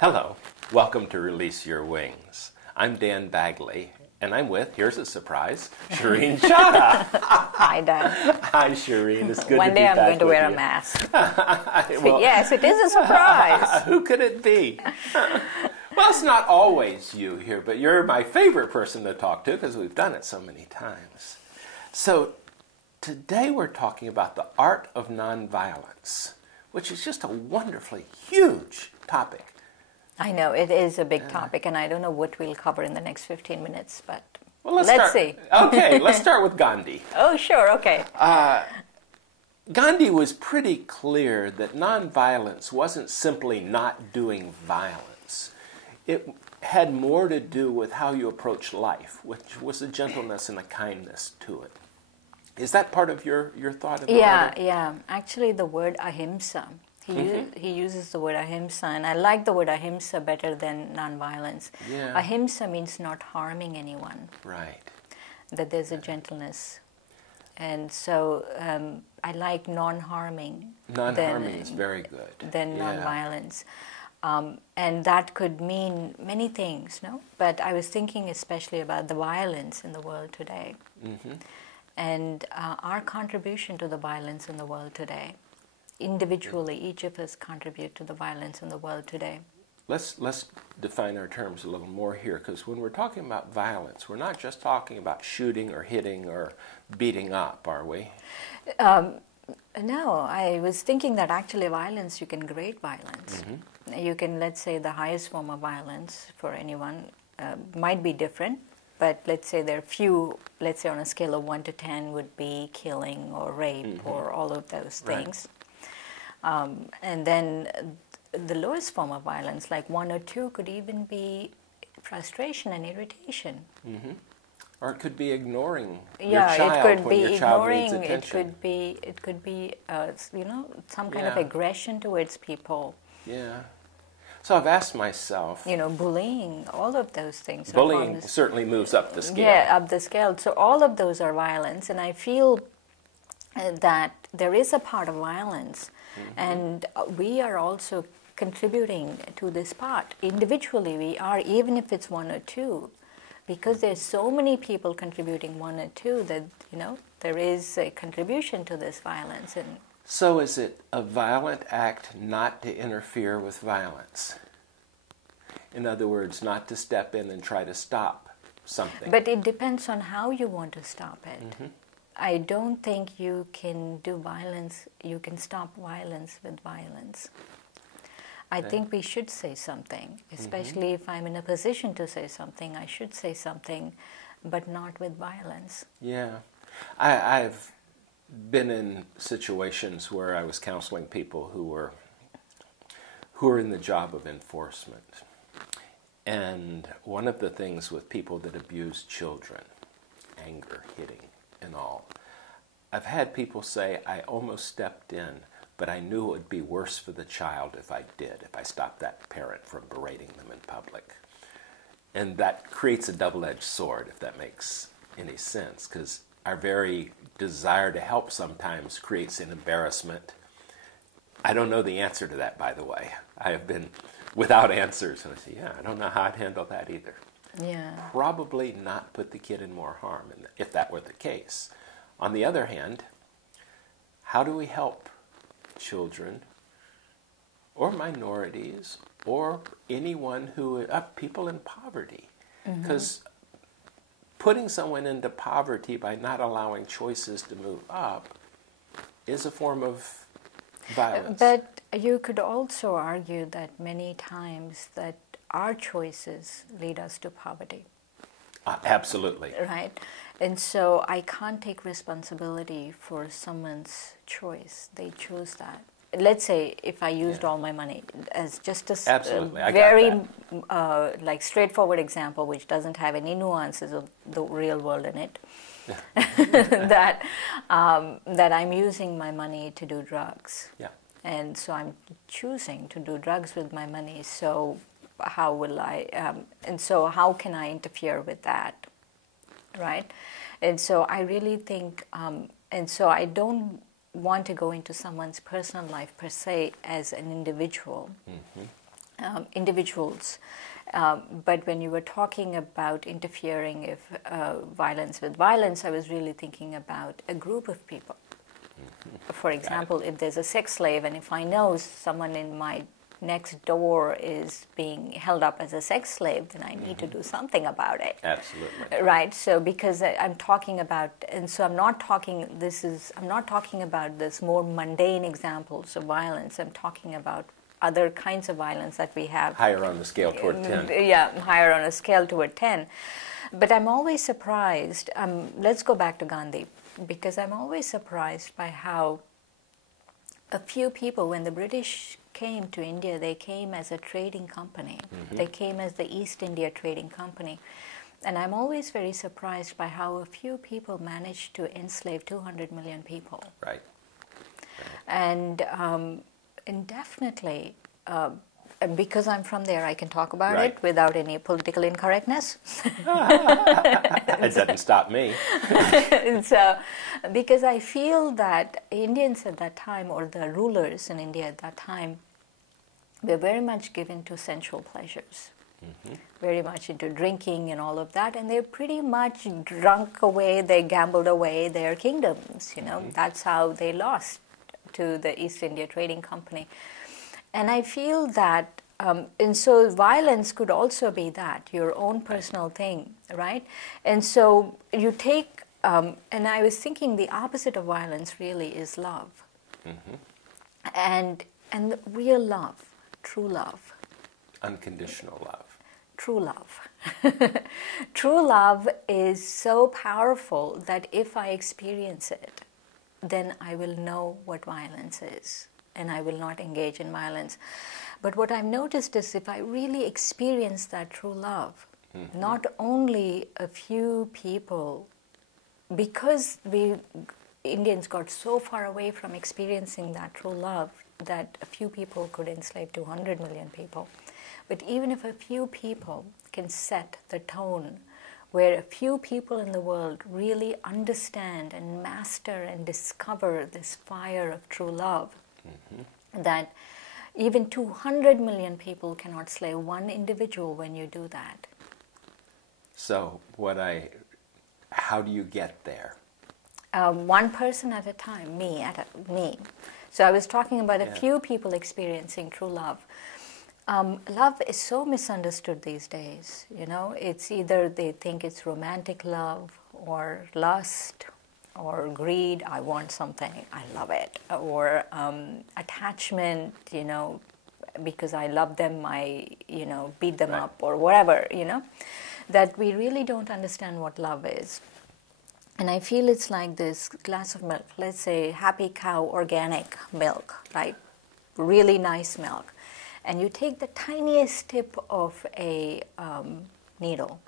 Hello, welcome to Release Your Wings. I'm Dan Bagley, and I'm with, here's a surprise, Shireen Chada. Hi, Dan. Hi, Shireen. It's good One to be day I'm back going to with wear you. a mask. Well, Yes, it is a surprise. who could it be? Well, it's not always you here, but you're my favorite person to talk to because we've done it so many times. So today we're talking about the art of nonviolence, which is just a wonderfully huge topic. I know, it is a big topic, and I don't know what we'll cover in the next 15 minutes, but Well, let's see. Okay, let's start with Gandhi. Oh, sure, okay. Gandhi was pretty clear that nonviolence wasn't simply not doing violence. It had more to do with how you approach life, which was a gentleness and a kindness to it. Is that part of your thought? Yeah. Actually, the word Ahimsa, he uses the word Ahimsa, and I like the word Ahimsa better than nonviolence. Yeah. Ahimsa means not harming anyone. Right. That there's a gentleness. And so I like non-harming. Non-harming is very good. Than nonviolence. And that could mean many things, no? But I was thinking especially about the violence in the world today. And our contribution to the violence in the world today. Individually, each of us contribute to the violence in the world today. Let's define our terms a little more here, because when we're talking about violence, we're not just talking about shooting or hitting or beating up, are we? No, I was thinking that actually violence, you can grade violence. You can, let's say, the highest form of violence for anyone might be different, but let's say there are few, let's say on a scale of 1 to 10 would be killing or rape or all of those things. And then the lowest form of violence, like 1 or 2, could even be frustration and irritation. Or it could be ignoring your Yeah, child it could when be your child needs ignoring. attention. It could be, some kind of aggression towards people. Yeah. So I've asked myself. Bullying, all of those things. Bullying certainly moves up the scale. Yeah, up the scale. So all of those are violence, and I feel that there is a part of violence, and we are also contributing to this part. Individually, we are, even if it's 1 or 2, because there's so many people contributing 1 or 2 that, there is a contribution to this violence. And so is it a violent act not to interfere with violence? In other words, not to step in and try to stop something. But it depends on how you want to stop it. I don't think you can do violence, you can stop violence with violence. I think we should say something, especially if I'm in a position to say something, I should say something, but not with violence. Yeah. I've been in situations where I was counseling people who were in the job of enforcement. And one of the things with people that abuse children, anger, hitting, and all, I've had people say, I almost stepped in, but I knew it would be worse for the child if I stopped that parent from berating them in public. And that creates a double-edged sword, if that makes any sense, because our very desire to help sometimes creates an embarrassment. I don't know the answer to that, by the way. I have been without answers, and I say, I don't know how I'd handle that either. Yeah. Probably not put the kid in more harm, if that were the case. On the other hand, how do we help children or minorities or anyone people in poverty? Because putting someone into poverty by not allowing choices to move up is a form of violence. But you could also argue that many times that our choices lead us to poverty. Absolutely. Right? And so I can't take responsibility for someone's choice. They chose that. Let's say if I used all my money as just a very straightforward example, which doesn't have any nuances of the real world in it, that I'm using my money to do drugs. Yeah. And so I'm choosing to do drugs with my money. So how will I, and so how can I interfere with that, right? And so I really think, and so I don't want to go into someone's personal life per se as an individual. individuals. But when you were talking about interfering if violence with violence, I was really thinking about a group of people. For example, if there's a sex slave, and if I know someone in my next door is being held up as a sex slave, then I need to do something about it. Absolutely. Right. So because I'm talking about, and so I'm not talking about this more mundane examples of violence. I'm talking about other kinds of violence that we have. Higher on the scale toward 10. Yeah, higher on a scale toward 10. But I'm always surprised. Let's go back to Gandhi, because I'm always surprised by how a few people, when the British came to India, they came as a trading company. They came as the East India Trading Company. And I'm always very surprised by how a few people managed to enslave 200 million people. Right. And definitely, because I'm from there, I can talk about Right. it without any political incorrectness. It doesn't stop me. So, because I feel that Indians at that time, or the rulers in India at that time, were very much given to sensual pleasures, very much into drinking and all of that, and they pretty much drunk away, they gambled away their kingdoms, you know. That's how they lost to the East India Trading Company. And I feel that, and so violence could also be that, your own personal thing, right? And so you take, and I was thinking the opposite of violence really is love. And real love, true love. Unconditional love. True love. True love is so powerful that if I experience it, then I will know what violence is, and I will not engage in violence. But what I've noticed is if I really experience that true love, not only a few people, because we Indians got so far away from experiencing that true love that a few people could enslave 200 million people. But even if a few people can set the tone where a few people in the world really understand and master and discover this fire of true love, that even 200 million people cannot slay one individual when you do that. So how do you get there? One person at a time, me. So I was talking about a few people experiencing true love. Love is so misunderstood these days, you know. It's either they think it's romantic love or lust or greed, I want something, I love it, or attachment, you know, because I love them, I, you know, beat them up or whatever, you know, that we really don't understand what love is. And I feel it's like this glass of milk, let's say Happy Cow organic milk, right? Really nice milk. And you take the tiniest tip of a needle,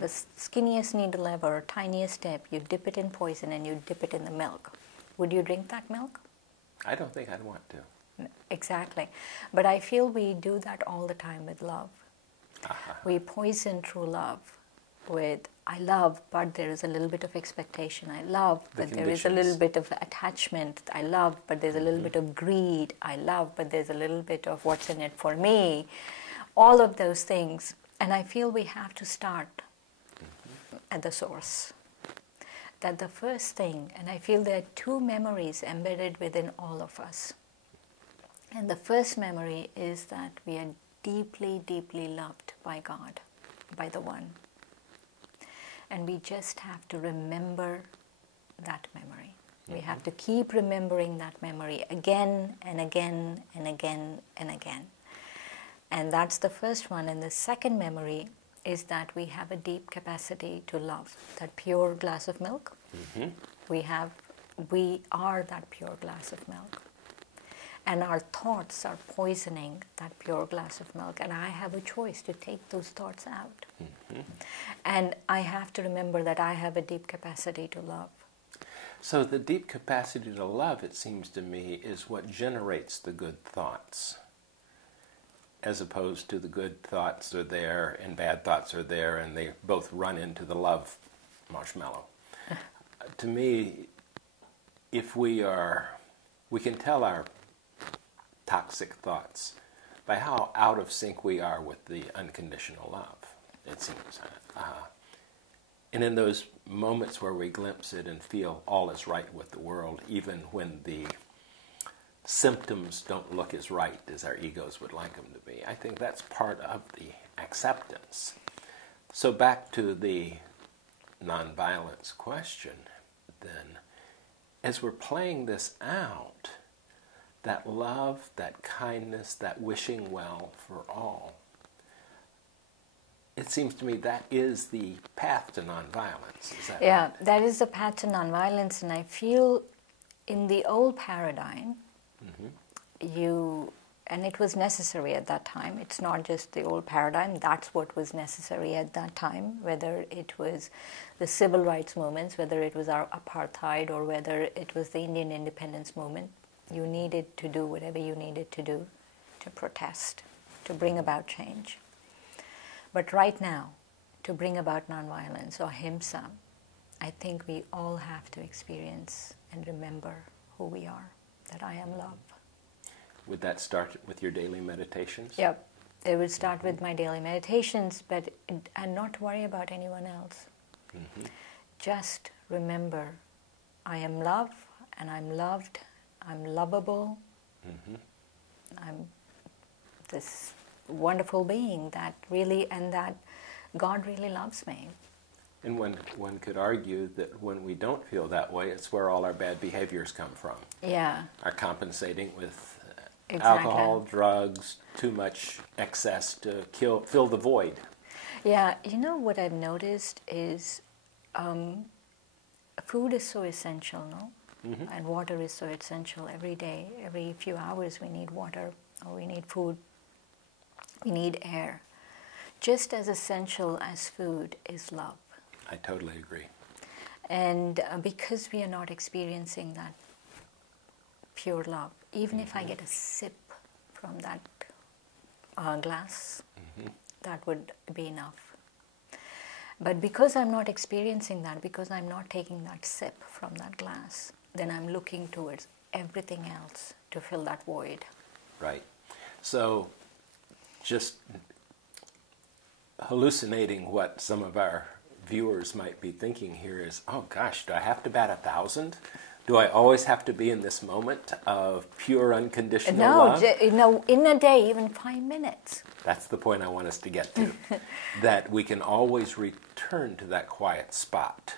the skinniest needle ever, tiniest tip, you dip it in poison and you dip it in the milk. Would you drink that milk? I don't think I'd want to. Exactly. But I feel we do that all the time with love. We poison true love with, I love, but there is a little bit of expectation. I love, but there is a little bit of attachment. I love, but there's a little bit of greed. I love, but there's a little bit of what's in it for me. All of those things. And I feel we have to start at the source. That the first thing, and I feel there are two memories embedded within all of us. And the first memory is that we are deeply, deeply loved by God, by the One. And we just have to remember that memory. We have to keep remembering that memory again and again and again and again. And that's the first one. And the second memory is that we have a deep capacity to love. That pure glass of milk, we are that pure glass of milk. And our thoughts are poisoning that pure glass of milk. And I have a choice to take those thoughts out. And I have to remember that I have a deep capacity to love. So the deep capacity to love, it seems to me, is what generates the good thoughts, as opposed to the good thoughts are there and bad thoughts are there and they both run into the love marshmallow. To me, if we can tell our toxic thoughts by how out of sync we are with the unconditional love, it seems. And in those moments where we glimpse it and feel all is right with the world, even when the symptoms don't look as right as our egos would like them to be, I think that's part of the acceptance. So back to the nonviolence question, then, as we're playing this out, that love, that kindness, that wishing well for all, it seems to me that is the path to nonviolence. Is that right? That is the path to nonviolence, and I feel in the old paradigm, and it was necessary at that time. It's not just the old paradigm, that's what was necessary at that time, whether it was the civil rights movements, whether it was our apartheid, or whether it was the Indian independence movement. You needed to do whatever you needed to do to protest, to bring about change. But right now, to bring about nonviolence or Ahimsa, I think we all have to experience and remember who we are, that I am love. Would that start with your daily meditations? Yep. It would start with my daily meditations, and not worry about anyone else. Just remember, I am love, and I'm loved, I'm lovable, I'm this wonderful being that really, and that God really loves me. And one could argue that when we don't feel that way, it's where all our bad behaviors come from. Yeah. Our compensating with Exactly. alcohol, drugs, too much excess to fill the void. Yeah, you know what I've noticed is food is so essential, no? And water is so essential every day. Every few hours we need water, or we need food, we need air. Just as essential as food is love. I totally agree. And because we are not experiencing that pure love, even if I get a sip from that glass, that would be enough. But because I'm not experiencing that, because I'm not taking that sip from that glass, then I'm looking towards everything else to fill that void. Right. So just hallucinating what some of our viewers might be thinking here is, oh gosh, do I have to bat 1,000? Do I always have to be in this moment of pure unconditional love? No, in a day, even 5 minutes. That's the point I want us to get to. That we can always return to that quiet spot.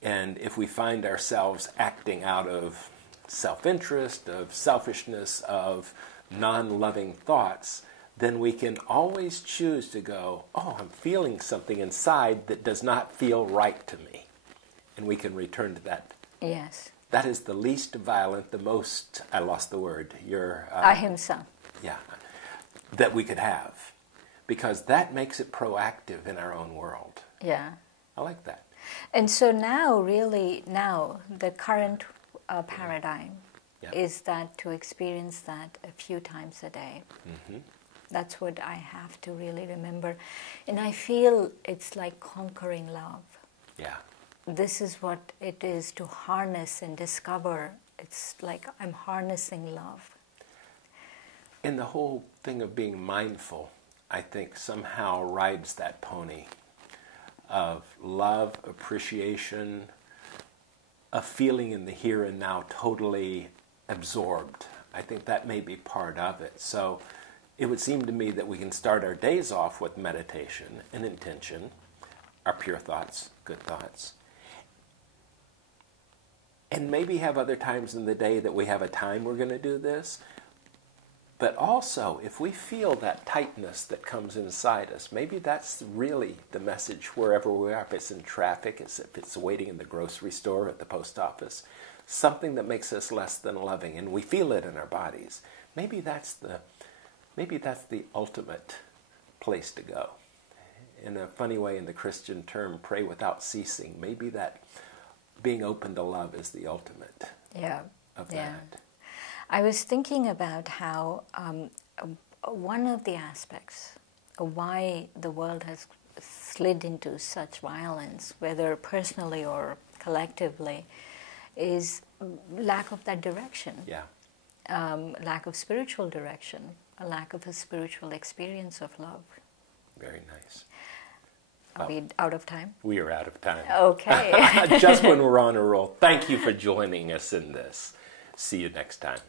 And if we find ourselves acting out of self-interest, of selfishness, of non-loving thoughts, then we can always choose to go, oh, I'm feeling something inside that does not feel right to me. And we can return to that. Yes. That is the least violent, the most, I lost the word, Ahimsa. Yeah, that we could have. Because that makes it proactive in our own world. Yeah. I like that. And so now, the current paradigm is that to experience that a few times a day. That's what I have to really remember. And I feel it's like conquering love. Yeah. This is what it is to harness and discover. It's like I'm harnessing love. And the whole thing of being mindful, I think, somehow rides that pony of love, appreciation, a feeling in the here and now totally absorbed. I think that may be part of it. So it would seem to me that we can start our days off with meditation and intention, our pure thoughts, good thoughts, and maybe have other times in the day that we have a time we're going to do this. But also, if we feel that tightness that comes inside us, maybe that's really the message wherever we are. If it's in traffic, if it's waiting in the grocery store, at the post office, something that makes us less than loving, and we feel it in our bodies. Maybe that's the ultimate place to go. In a funny way, in the Christian term, pray without ceasing. Maybe that being open to love is the ultimate of that. I was thinking about how one of the aspects of why the world has slid into such violence, whether personally or collectively, is lack of that direction. Yeah. Lack of spiritual direction. a lack of a spiritual experience of love. Very nice. Are we out of time? We are out of time. Okay. Just when we're on a roll. Thank you for joining us in this. See you next time.